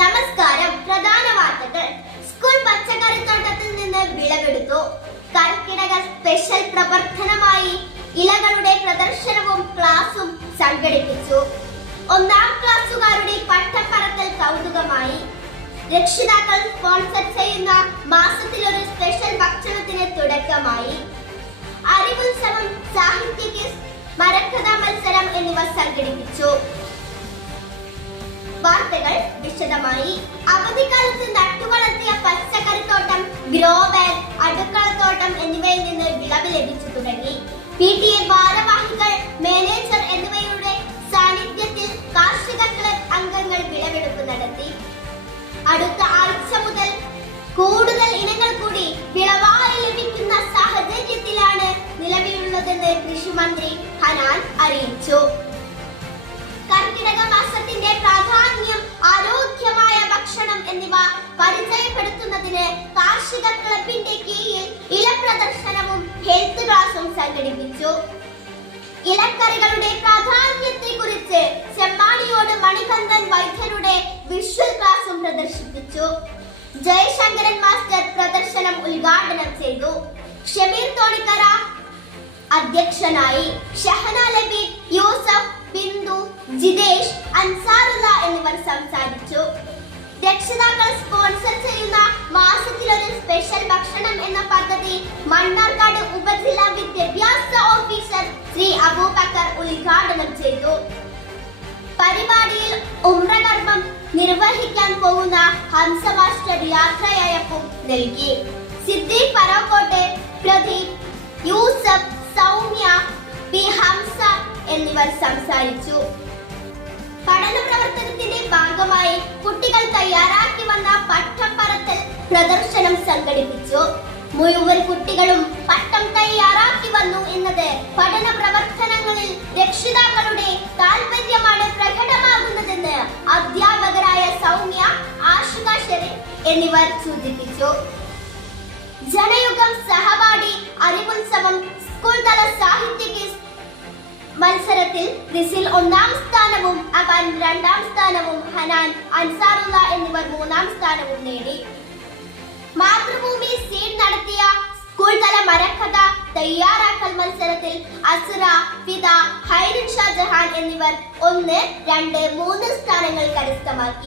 നമസ്കാരം. പ്രധാന വാർത്തകൾ. സ്കൂൾ പച്ചക്കറിത്തോട്ടത്തിൽ നിന്ന് വിളവെടുത്തു. കർക്കിടക സ്പെഷ്യൽ പ്രവർത്തനമായി ഇലകളുടെ പ്രദർശനവും ക്ലാസും സംഘടിപ്പിച്ചു. 1ാം ക്ലാസ്സുകാരുടെ പട്ടപ്പറത്തൽ കൗതുകമായി. രക്ഷിതാക്കൾ സ്പോൺസർ ചെയ്യുന്ന മാസത്തിലൊരു സ്പെഷ്യൽ ഭക്ഷണത്തിന് തുടക്കമായി. അറിവുത്സവം, സാഹിത്യ ക്വിസ്, മരക്കഥാ മത്സരം എന്നിവ സംഘടിപ്പിച്ചു. വാർത്തകൾ വിശദമായി. അവധിക്കാലത്ത് നട്ടുവളർത്തിയ പച്ചക്കറിത്തോട്ടം, ഗ്രോ ബാഗ്, അടുക്കളത്തോട്ടം എന്നിവയിൽ നിന്ന് വിളവ് ലഭിച്ചു തുടങ്ങി. PTA ഭാരവാഹികൾ, മാനേജർ എന്നിവരുടെ സാന്നിധ്യത്തിൽ കാർഷിക ക്ലബ് അംഗങ്ങൾ വിളവെടുപ്പ് നടത്തി. അടുത്ത ആഴ്ച മുതൽ കൂടുതൽ ഇനങ്ങൾ കൂടി വിളവായി ലഭിക്കുന്ന സാഹചര്യത്തിലാണ് നിലവിലുള്ളതെന്ന് കൃഷിമന്ത്രി ഹനാൻ അറിയിച്ചു. കർക്കിടക മാസത്തിന്റെ പ്രാധാന്യം, ആരോഗ്യമായ ഭക്ഷണം എന്നിവ പരിചയപ്പെടുത്തുന്നതിന് കാർഷിക ക്ലബിന്റെ കീഴിൽ ഇല പ്രദർശനവും ഹെൽത്ത് ക്ലാസും സംഘടിപ്പിച്ചു. ഇലക്കറികളുടെ പ്രാധാന്യത്തെ കുറിച്ച് ചെമ്മാണിയോട് മണികണ്ഠൻ വൈദ്യരുടെ വിഷ്വൽ ക്ലാസും പ്രദർശിപ്പിച്ചു. ജയശങ്കരൻ മാസ്റ്റർ പ്രദർശനം ഉദ്ഘാടനം ചെയ്തു. ഷമീർ തോണിക്കര അധ്യക്ഷനായി. ഷഹന ലബീബ്, യൂസഫ്, ബിന്ദു, ജിതേഷ്, അൻസാറുള്ള എന്നിവർ സംസാരിച്ചു. രക്ഷിതാക്കൾ സ്പോൺസർ ചെയ്യുന്ന മാസത്തിലൊരു സ്പെഷ്യൽ ഭക്ഷണം എന്ന പദ്ധതി മണ്ണാർക്കാട് ഉപജില്ലാ വിദ്യാഭ്യാസ ഓഫീസർ ശ്രീ അബൂബക്കർ ഉദ്ഘാടനം ചെയ്തു. പരിപാടിയിൽ ഉംറ കർമ്മം നിർവഹിക്കാൻ പോകുന്ന ഹംസ മാസ്റ്റർ യാത്രയയപ്പും നൽകി. സിദ്ദീഖ് പറോക്കോട്ട്, പ്രദീപ്, യൂസഫ്, സൗമ്യ, പി ഹംസ എന്നിവർ സംസാരിച്ചു. പഠന പ്രവർത്തനത്തിന്റെ ഭാഗമായി കുട്ടികൾ തയ്യാറാക്കി വന്ന പട്ടപ്പറത്തൽ പ്രദർശനം സംഘടിപ്പിച്ചു. മുഴുവൻ കുട്ടികളും പട്ടം തയ്യാറാക്കി വന്നു എന്നത് പഠന പ്രവർത്തനങ്ങളിൽ രക്ഷിതാക്കളുടെ താൽപര്യമാണ് പ്രകടമാകുന്നതെന്ന് അധ്യാപകരായ സൗമ്യ, ആഷിക ഷെറിൻ എന്നിവർ സൂചിപ്പിച്ചു. ജനയുഗം, സഹപാഠി, അറിവുത്സവം, സ്കൂൾ തല സാഹിത്യ ക്വിസ് മത്സരത്തിൽ റിസിൽ 1ാം സ്ഥാനവും അകാൻ 2ാം സ്ഥാനവും ഹനാൻ, അൻസാറുള്ള എന്നിവർ 3ാം സ്ഥാനവും നേടി. മാതൃഭൂമി സീഡ് നടത്തിയ സ്കൂൾ തല മരക്കഥ തയ്യാറാക്കൽ മത്സരത്തിൽ അസ്ര, ഫിദ, ഹൈറിൻ ഷാജഹാൻ എന്നിവർ 1, 2, 3 സ്ഥാനങ്ങൾ കരസ്ഥമാക്കി.